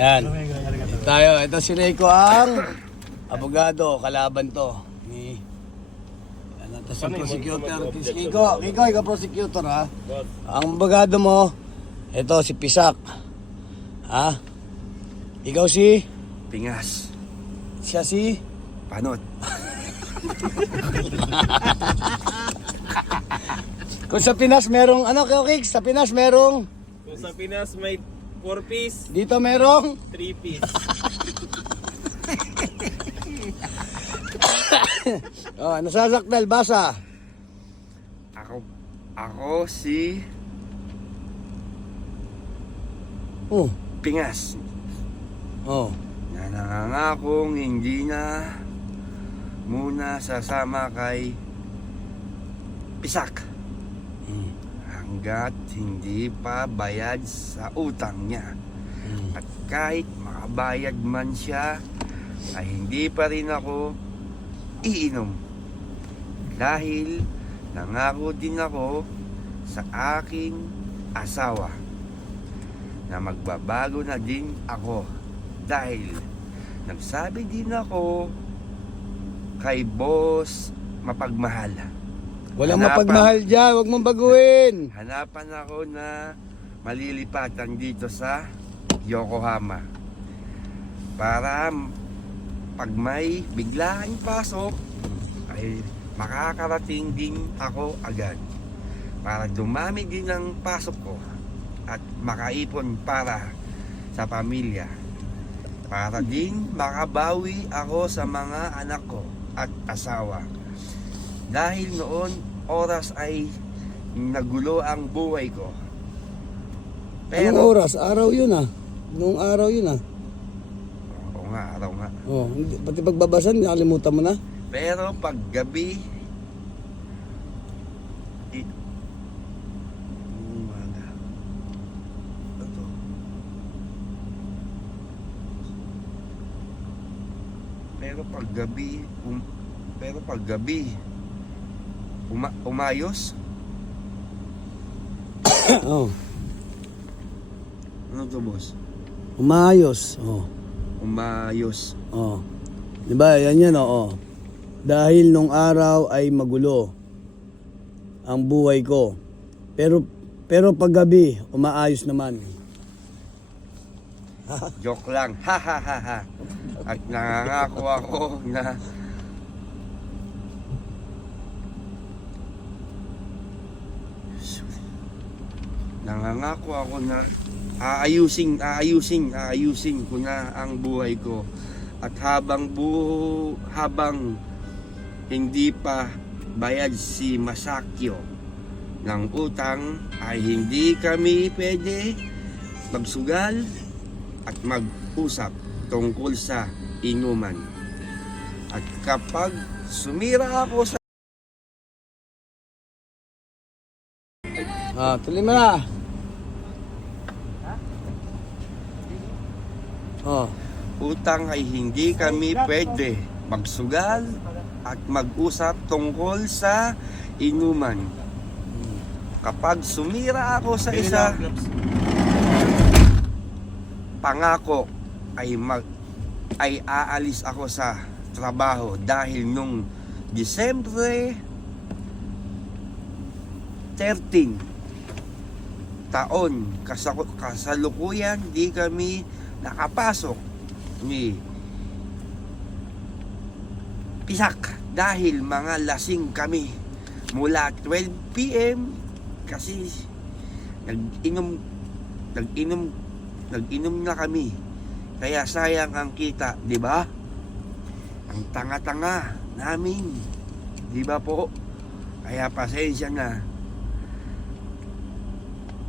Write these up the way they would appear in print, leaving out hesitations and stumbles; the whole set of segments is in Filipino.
Yan. Tayo, ito si Rico ang abogado, kalaban to. Ni ano to si prosecutor. Kiko, ikaw prosecutor ha. Ang abogado mo, ito si Pisak. Ha? Ikaw si Pingas. siya si Panot. kung sa Pinas merong ano Kix, sa Pinas merong Kung sa Pinas may 4 piece, dito merong 3 piece. oh, nasasakdal basa. Ako si Oh, Pingas. oh. Na nangangakong hindi na muna sasama kay Pisak. Hanggat hindi pa bayad sa utang niya. At kahit makabayad man siya, ay hindi pa rin ako iinom. Dahil nangako din ako sa aking asawa na magbabago na din ako. Dahil nagsabi din ako kay boss mapagmahal. Walang mapagmahal dyan, huwag mong baguhin. Hanapan ako na malilipatan dito sa Yokohama para pag may biglaang pasok ay makakarating din ako agad para dumami din ang pasok ko at makaipon para sa pamilya, para din makabawi ako sa mga anak ko at asawa. Dahil noon, oras ay nagulo ang buhay ko. Anong oras? Araw yun ah. Noong araw yun ah. Oo nga, araw nga. Oh, pati pagbabasan, nakalimutan mo na. Pero pag gabi, umaga. Ito. Pero pag gabi, umayos. Oh, Ano to, boss? umayos. Oh, Umayos. oh. Di ba? Yan oh. Dahil nung araw ay magulo ang buhay ko. Pero pag gabi, umaayos naman. Joke lang. Ha ha ha ha. At nangangako ako na aayusin ko na ang buhay ko. At habang hindi pa bayad si Masakyo ng utang ay hindi kami pwede magsugal at mag-usap tungkol sa inuman. At kapag sumira ako sa Tuloy mo na. Oh, utang ay hindi kami pwede magsugal at mag-usap tungkol sa inuman. Kapag sumira ako sa isa, pangako ay aalis ako sa trabaho dahil nung Disyembre 13 taon kasalukuyan di kami nakapasok ni Pisak dahil mga lasing kami mula 12 PM kasi nag-inom na kami, kaya sayang ang kita, di ba? Ang tanga-tanga namin, di ba po? Kaya pasensya na,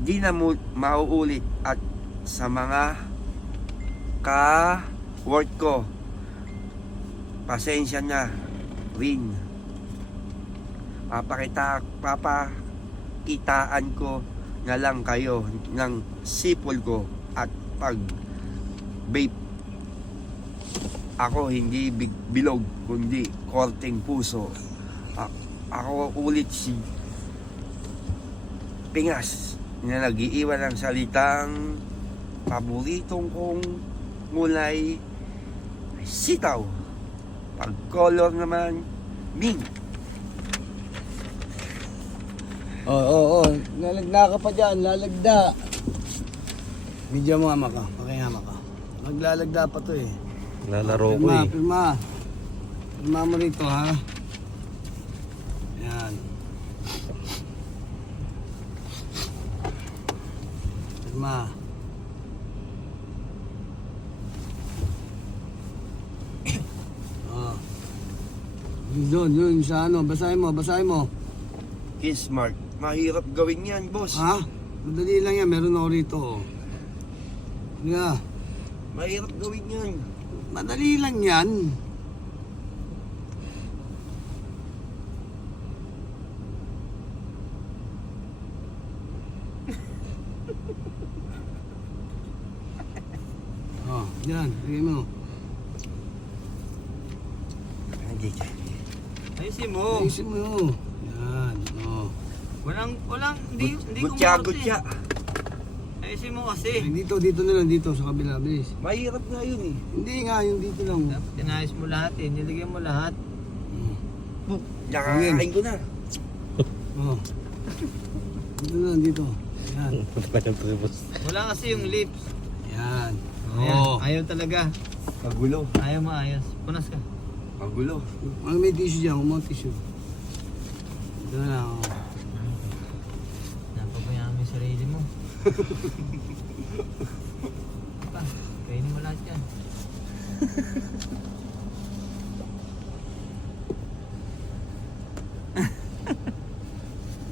di na mauulit. At sa mga ka-work ko, pasensya na rin. Papakitaan ko na lang kayo ng sipol ko at pag vape. Ako hindi bilog kundi korteng puso. Ako ulit si Pingas na nag-iiwan ng salitang paboritong kong kulay ay sitaw. Pag color naman, mint. Oo. Lalagda ka pa dyan, lalagda. Video mo ama ka, pakihama ka. Maglalagda pa to eh. Lalaro Pirma. Pirma mo rito ha. Yan. Pirma. Oh. Doon sa ano, basahin mo. Kiss mark. Mahirap gawin yan, boss. Ha? Madali lang yan, meron ako rito. Yeah. Mahirap gawin yan. Madali lang yan. Oh, yan, bigay mo. Ayusin mo. Ayusin mo yun. Yan, oh. Hindi ko Gutya. Ayusin mo kasi. Ay, dito na lang, dito sa kabila, bilis. Mahirap nga yun eh. Hindi nga, yung dito lang. Tinayos mo lahat eh. Nilagyan mo lahat. Nakakain ko na. Oh. Dito na lang, dito. Yan. Wala kasi yung lips. Yan. Ayan, Oh. ayaw talaga. Magulo. Ayaw maayos. Punas ka. Magulo. Ang may tissue dyan, kung may tissue. Dito na lang, oh. Napabayaan mo yung sarili mo. Kainin mo lahat yan.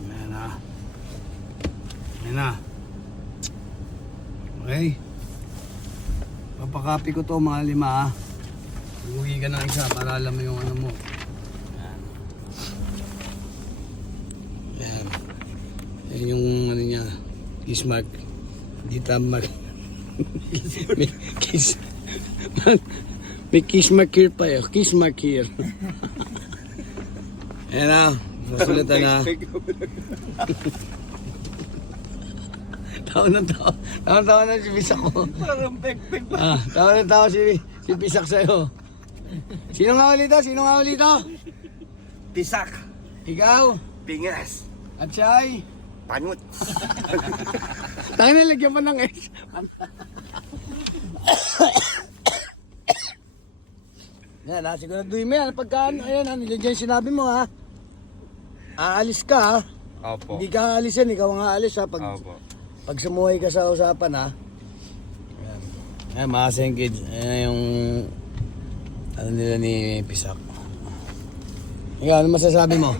Ayan na. Ayan na. Okay. Papakapi ko to mga 5 ha. Umuwi ka ng isa para alam mo yung ano mo. Ayan. Ayan. Ayan yung ano niya. Kiss mark. Hindi tama. may kiss. May kiss mark here pa eh. Kiss mark here. Ayan na. Masulatan na. Tawa na si Pisak ko. Parang pek-pek. Tawa si Pisak sa'yo. Sino nga ulit to? Pisak. Ikaw? Pingas. At siya ay? Panot. Tayo na, lagyan mo ng S. Yan ha, siguraduhin mo yan. Pagka, ayan ha, nilagyan yung sinabi mo ha. Aalis ka ha. Opo. Hindi ka aalisin, ikaw ang aalis ha. Opo. Pag sumuhay ka sa usapan ha. Ayan, mga sengkid. Ayan yung ano nila ni Pisak. Ikaw, ano masasabi mo?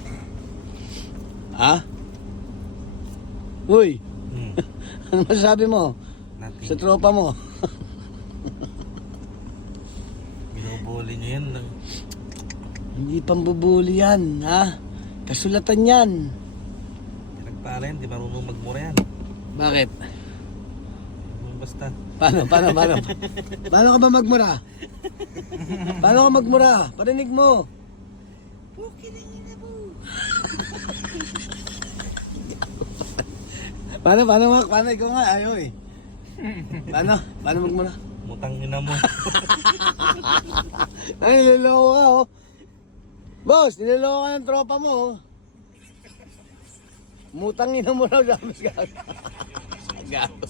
Ha? Uy! Ano masasabi mo? Sa tropa mo? Binubuli niyo yan. Hindi pambubuli yan, ha? Kasulatan yan. Nagpala yan, di marunong magmura yan. Bakit? Basta. Paano? Paano ka ba magmura? Paano ka magmura? Parinig mo. Paano ikaw nga? Ayaw eh. Paano magmura? Mutang ina mo. Ay, niloloko ka oh. Boss, niloloko ka ng tropa mo oh. Mutangin na mo raw sabi ka. Gago.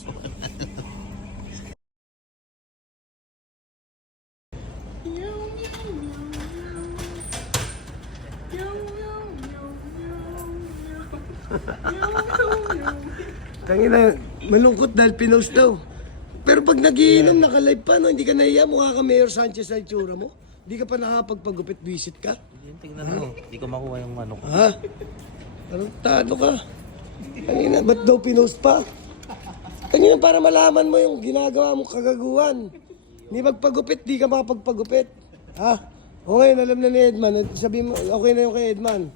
Tangina, malungkot dahil pinost daw. Pero pag nagiinom, naka-live pa, no? Hindi ka nahiya, mukha ka Mayor Sanchez sa itsura mo. Hindi ka pa nakapagpagupit, visit ka. Tingnan mo, hindi ko makuha yung ano ko. Ha? Parang tado ka. Tangina, ba't daw pinost pa? Tangina, para malaman mo yung ginagawa mong kagaguhan. Hindi magpagupit, di ka makapagpagupit. Ha? Okay, alam na ni Edman. Sabi mo, okay na yung kay Edman.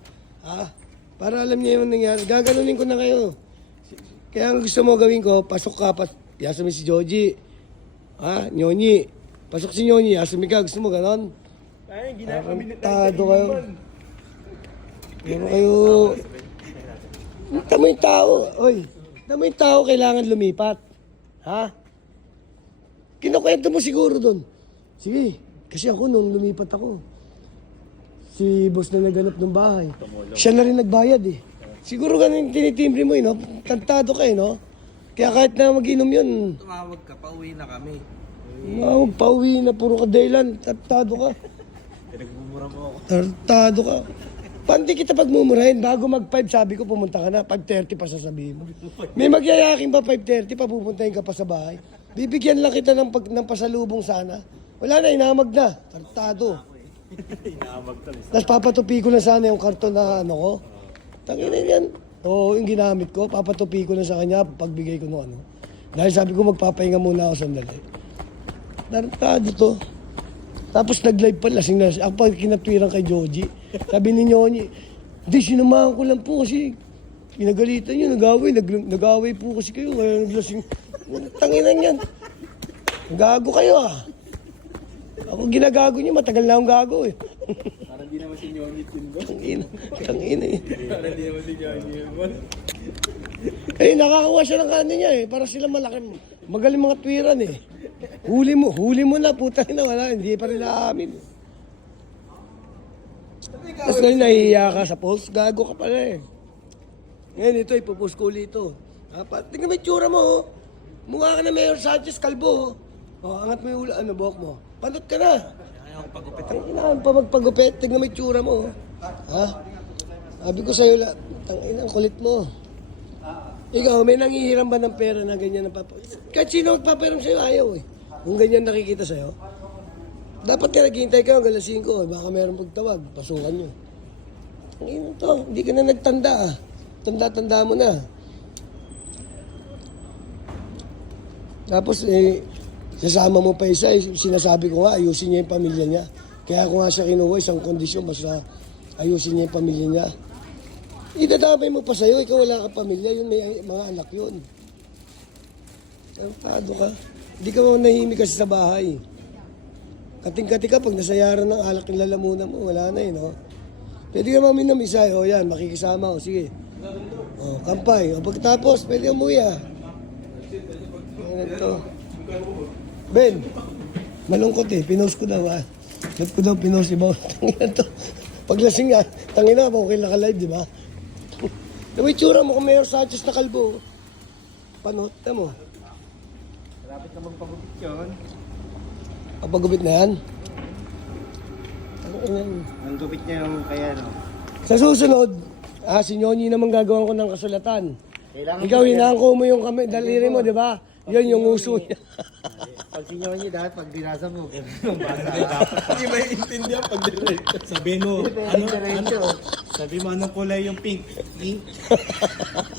Ha? Para alam niya yung nangyari. Gaganunin ko na kayo. Kaya ang gusto mo gawin ko, pasok ka, yasa mo si Joji. Ha? Nyonyi. Pasok si Nyonyi, yasa mo ka. Gusto mo ganon? Tado kayo. Pero kayo... Tama yung tao. Oy, tama yung tao kailangan lumipat. Ha? Kinukwento mo siguro doon. Sige, kasi ako nung lumipat ako, si boss na naganap ng bahay, siya na rin nagbayad eh. Siguro ganun yung tinitimbre mo eh, no? Tantado ka eh, no? Kaya kahit na mag-inom yun, Tumawag ka, pauwi na kami. pauwi na, puro ka dahilan, tantado ka. Pinagmumura mo ako. Tartado ka. Pandi kita pagmumurahin. Bago mag-5, sabi ko pumunta ka na. 5:30 pa sasabihin mo. May magyayaking pa 5:30 pa, pupuntahin ka pa sa bahay. Bibigyan lang kita ng pasalubong sana. Wala na, inamag na. Tartado. Tapos papatupi ko na sana yung karton na ano ko. Tangina yan. Oo, yung ginamit ko. Papatupi ko na sa kanya pagbigay ko ng ano. Dahil sabi ko magpapahinga muna ako sandali. Tartado to. Tapos nag-live pa, lasing na. Ako pa kinatwiran kay Joji. Sabi ni Nyonyi, hindi, sinamahan ko lang po kasi pinagalitan nyo, nag-away po kasi kayo. Kaya naglasing. Tanginan yan. Gago kayo ah. Ako ginagago nyo, matagal na akong gago eh. Parang di naman si Nyonyi Tindo. Tangina eh. Parang di naman si Nyonyi yun. Eh, nakakawa siya ng kanin niya eh. Para sila malaki. Magaling mga twiran eh. Huli mo na, puta na wala. Hindi pa rin naamin. Tapos ngayon nahihiya ka sa post, gago ka pala eh. Ngayon ito, ipopost ko ulit ito. Tingnan mo yung tsura mo oh. Mukha ka na Mayor Sanchez Calvo oh. Oh, angat mo yung ulo, buhok mo. Panot ka na. Ayaw ko pagupit. Kailangan pa magpagupit. Tingnan mo yung tsura mo oh. Ha? Sabi ko sa'yo, tangina, ang kulit mo. Ikaw, may nangihiram ba ng pera na ganyan na kahit sino magpapahiram sa'yo, ayaw eh. Kung ganyan nakikita sa'yo, dapat ka naghihintay ka hanggang alas 5, baka meron pagtawag, pasukan nyo. Ang ino to, hindi ka na nagtanda ah. Tanda-tanda mo na. Tapos sasama mo pa isa, sinasabi ko nga, ayusin niya yung pamilya niya. Kaya ako nga siya kinuha, isang kondisyon, basta ayusin niya yung pamilya niya. Idadamay mo pa sa'yo, ikaw wala kang pamilya, yun may mga anak yun. Tartado ka. Hindi ka mo nahimik kasi sa bahay. Kating-kati ka, pag nasayaran ng alak yung lalamunan mo, wala na eh, no? Pwede ka maminam isa, o yan, makikisama, o sige. O, kampay. O pagkatapos, pwede ka umuwi ah. Ano to? Ben, malungkot eh, pinost ko daw ah. Ba't ko daw pinost si Bob? Tangina to. Paglasing nga, tangina mo, okay naka-live, di ba? May tsura mo kung Mayor Sanchez na kalbo. Panot na mo. Malapit na magpagupit yun. Kapagupit na yan. Ang gupit niya yung kaya no. Sa susunod, si Nyonyi naman gagawan ko ng kasulatan. Kailangan Ikaw, hinangko mo yung daliri mo, di ba? Yun yung uso niya. Pag si Nyonyi dapat pag binasa mo. Hindi ba intindihan pag diretso? Sabihin mo, ano? Sabi mo anong kulay yung pink? Pink?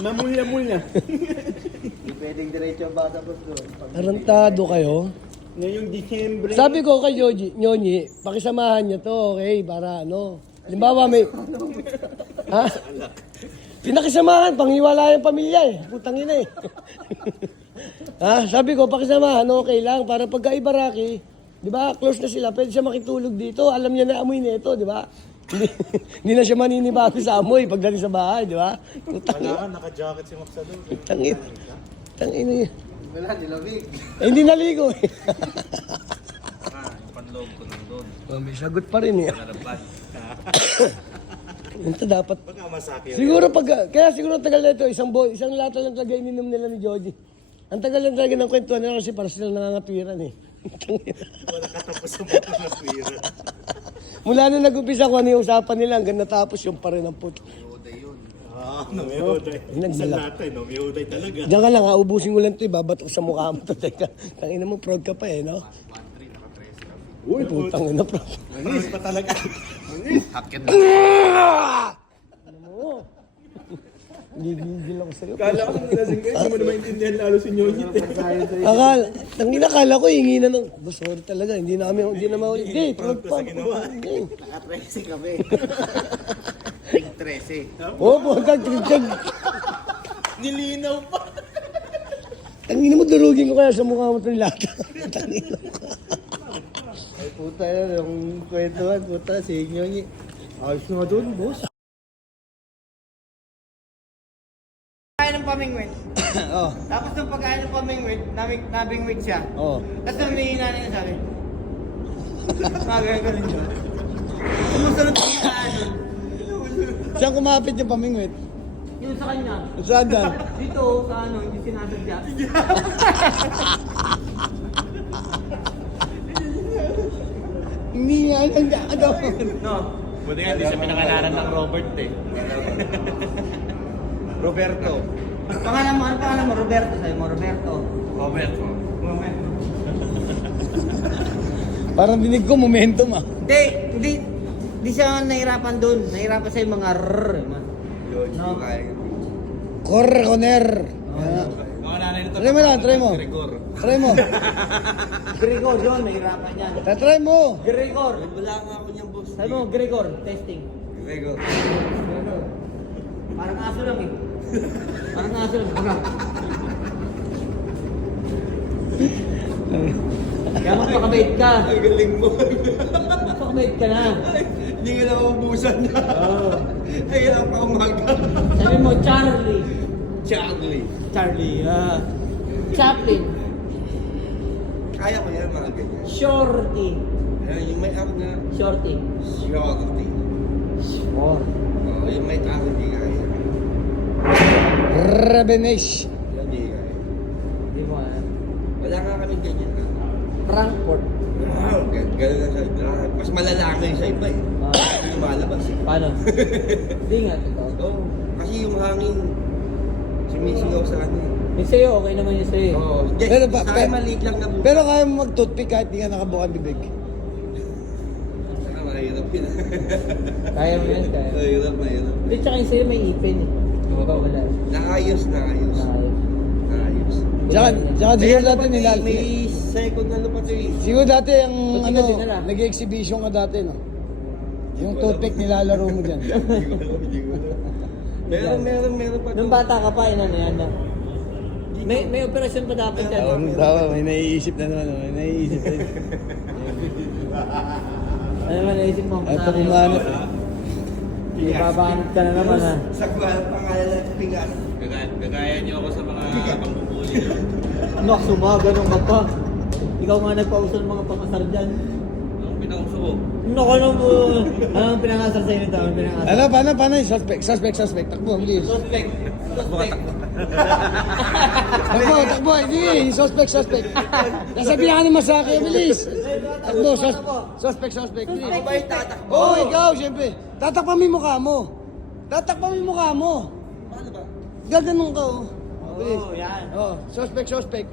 Namulya-mulya. Hindi pwedeng diretso ang basa po doon. Tarantado kayo. Ngayong Disyembre. Sabi ko kay Nyonyi, pakisamahan niyo to, okay? Para ano. Halimbawa may... Ha? Pinakisamahan, panghiwala yung pamilya eh. Putang ina eh. Ha? Sabi ko, pakisamahan, okay lang. Para pagka-Ibaraki, di ba, close na sila, pwede siya makitulog dito. Alam niya na amoy nito, di ba? Hindi na siya maninibago sa amoy pagdating sa bahay, di ba? Wala ka, naka-jacket si Max doon. Tangin. Tangin niya. Wala, nilamig. Hindi naligo eh. Panloob ko nandun. May sagot pa rin eh. Nalabas. Ito dapat. Baka masakit. Siguro kaya siguro tagal na ito, isang lata lang talaga ininom nila ni Joji. Ang tagal lang talaga ng kwentuhan nila kasi para sila nangangatwiran eh. Wala katapos sa mga naswira. Mula na nag-umpisa ko ano yung usapan nila hanggang natapos yung pa rin ang puto. May uday. Isang lata, no? May uday talaga. Diyan ka lang ha, ubusin mo lang ito, ibabato sa mukha mo to. Teka, tangina mo, proud ka pa eh, no? Uy, putang ina, proud. Manis pa talaga. Hakit na. Ano mo? Gigil ako sa'yo. Kala ko nung lasing kayo, hindi mo na maintindihan lalo si Nyonyit. Akala ko, hingi na ng... Sorry talaga, hindi na maulit. Hindi, proud pa. Hindi. Naka-13 kami. Ring 13. Oo, putang tigtag. Nilinaw pa. Tangina mo, durugin ko kaya sa mukha mo itong lata. Tangina mo. Ay puta yan, yung kwentuhan, puta, si Nyonyit. Ayos nga doon, boss. Tayo ng pamingwin. Oh. Tapos nung pag pagkain ng pamingwit, nabingwit siya. Oh. Tapos nung humihina na yun, sabi. Magagaling siya. Sumusunod ko sa ano. Saan kumapit yung pamingwit? Yung sa kanya. Saan dyan? Dito, sa ano, hindi sinasadya. Hindi nga lang ano. No. Buti nga, hindi siya pinangalanan ng Robert eh. Roberto. Pangalan mo, ano pangalan mo? Roberto, sabi mo, Roberto. Robert. Parang dinig ko momentum ah. Hindi siya nahirapan doon. Nahirapan sa yung mga rrrr. Yun, No. hindi kaya. Corner. Mga nanay nito. Try mo lang, try mo. Gregor. Try mo. Gregor, yun, nahirapan yan. Try mo. Gregor. Wala nga ako niyang boss. Sabi mo, Gregor, testing. Gregor. Gregor. Parang aso lang eh. Parang aso lang. Baka. Kaya magpakabait ka. Ang galing mo. Magpakabait ka na. Hindi ka na maubusan na. Oo. Ay, kailangan pa umaga. Sabi mo, Charlie. Charlie. Charlie, Chaplin. Kaya ko yan mga ganyan. Shorty. Ayan, yung may ako na Shorty. shorty. Short. Oo, yung may ako hindi kaya. Rebenish. Yan hindi kaya. Hindi mo alam. Wala nga kami ganyan na. Frankfurt. Wow, ganun na siya. Mas malalaki yung sa iba eh. Hindi lumalabas eh. Paano? Hindi nga, totoo. Oo, kasi yung hangin sumisigaw sa ano eh. Yung sa'yo, okay naman yung sa'yo. Oo, just, Pero ba- sa akin maliit lang na buka. Pero kaya mo mag-toothpick kahit di ka nakabukan bibig. Saka mahirap yun. Kaya mo yan, kaya. Mahirap. Hindi, tsaka yung sa'yo may ipin eh. Ikaw wala. Nakayos. Nakayos. Tsaka siguro dati nilal. May second na lupa eh. Siguro dati ang Ba't ano, ka dinala? nag-exhibition ka dati no? Yung toothpick nilalaro mo dyan. Meron pa. Nung bata ka pa, inan na yan na. May operasyon pa dapat yan. Oo, daw, may naiisip na naman. May naiisip na. Ano naman naisip mo? Ito kumanap. Ibabanat ka na naman ha. Sa pangalan ng pingas. Gagaya niyo ako sa mga pambubuli. Anak, ganun ka pa. Ikaw nga nagpauso ng mga pamasar dyan. Ang pinauso ko. Naku ano mo. Anong pinangasar sa'yo nito? Anong pinangasar? Ano, paano yung suspect. Takbo, bilis. Suspect. Takbo, hindi. Suspect. Nasabihan ni Masaki, bilis. Takbo, suspect, bilis. Ako ba yung tatakbo? Oo, ikaw, siyempre. Tatakpan mo yung mukha mo. Paano ba? Gaganon ka, oh. Bilis. Oo, yan. Oh, suspect. Suspect.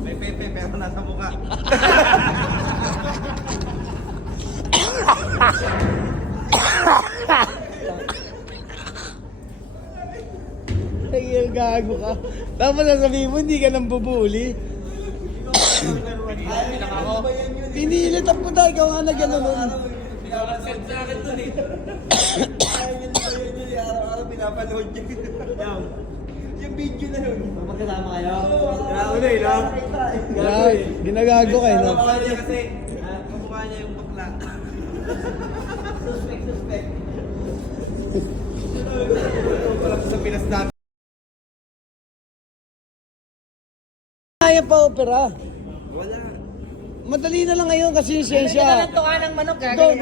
May pepe pero nasa mukha. Ay, gago ka. Tapos sasabihin mo, hindi ka nang bubuli. Pinilit ang puta, ikaw nga nag-ano nun. Send sa akin dun eh. Araw-araw pinapanood yun. Yung video na yun. Magkasama kayo? Grabe na yun, ha? Grabe, ginagago kayo, no? Mukha niya kasi. Mukha niya yung bakla. Suspect. Sa Pinas dati. Kaya pa opera. Wala. Madali na lang ngayon kasi yung siyensya. tuka ng manok, Doon.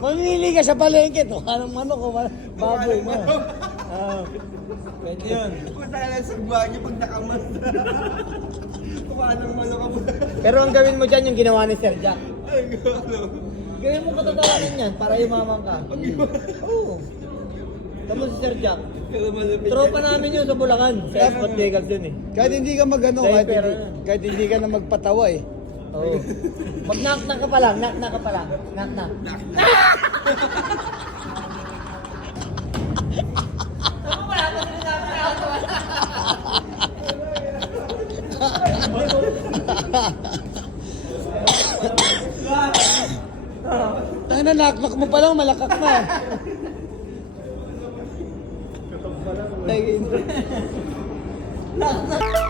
Mamili ka sa palengke, to. Anong manok o baboy mo. Pwede yun. Punta ka lang sa buwan niyo pag nakamas. Kumain ng manok ka po. Pero ang gawin mo dyan yung ginawa ni Sir Jack. Ay, ano? Gawin mo katotohanan yan para yumaman ka. Oo. Tama si Sir Jack. Pero malapit. Tropa namin yun sa Bulacan. Sa Spot Legal dun eh. Kahit hindi ka magano, Dahil pera na. kahit hindi ka na magpatawa eh. Oo. Mag-knock-knock ka pa lang. Knock-knock ka pa lang. Knock-knock. Tama ba? Ako sinasabi na ako. Tayo na, knock mo pa lang, malakak na. Knock-knock.